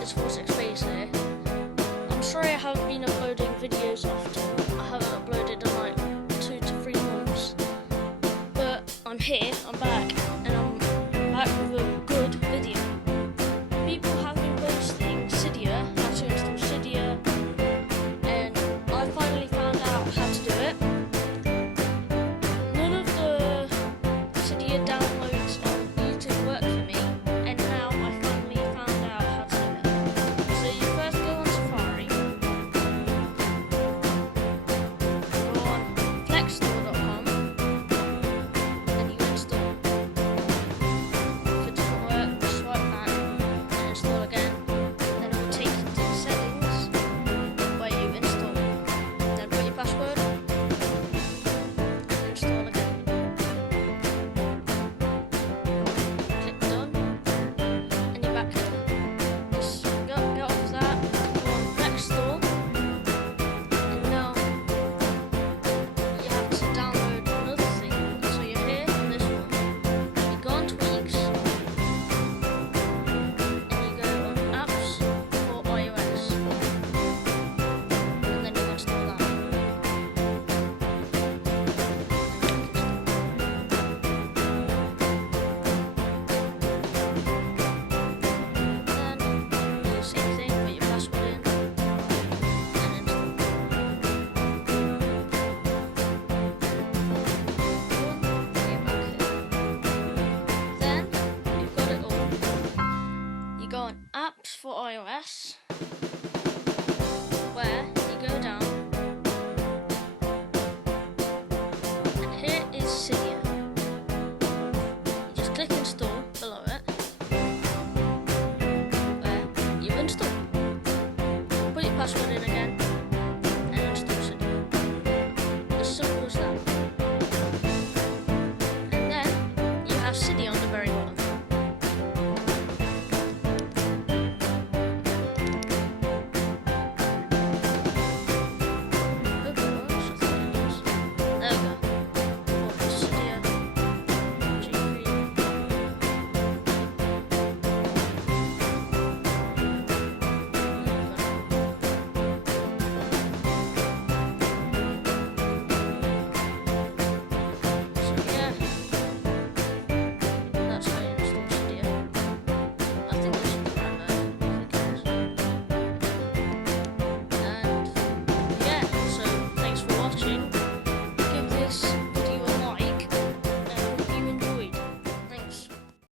it's 46 here. I'm sorry I haven't been uploading videos often. I haven't uploaded in like 2 to 3 months. But I'm here, I'm back, and I'm back with a good video. People have been posting Cydia, how to install Cydia, and I finally found out how to do it. None of the Cydia downloads on YouTube work for me, and now I finally found out how to do it. So you first go on Safari, go on flexstore.com, and you install. If it doesn't work, swipe that and install again. Then it will take you to the settings where you install. Then put your password and install again. Click done, and you're back here. Just get off that, go on next store, and now you have to download another thing. So you're here on this one, you go on tweaks, and you go on apps for iOS, and then you install that. Then do the same thing, put your password in, and install. You're back here. Then you've got it all. You go on apps for iOS, where you go down, and here is Cydia. You just click install below it, where you install. Put your password in again.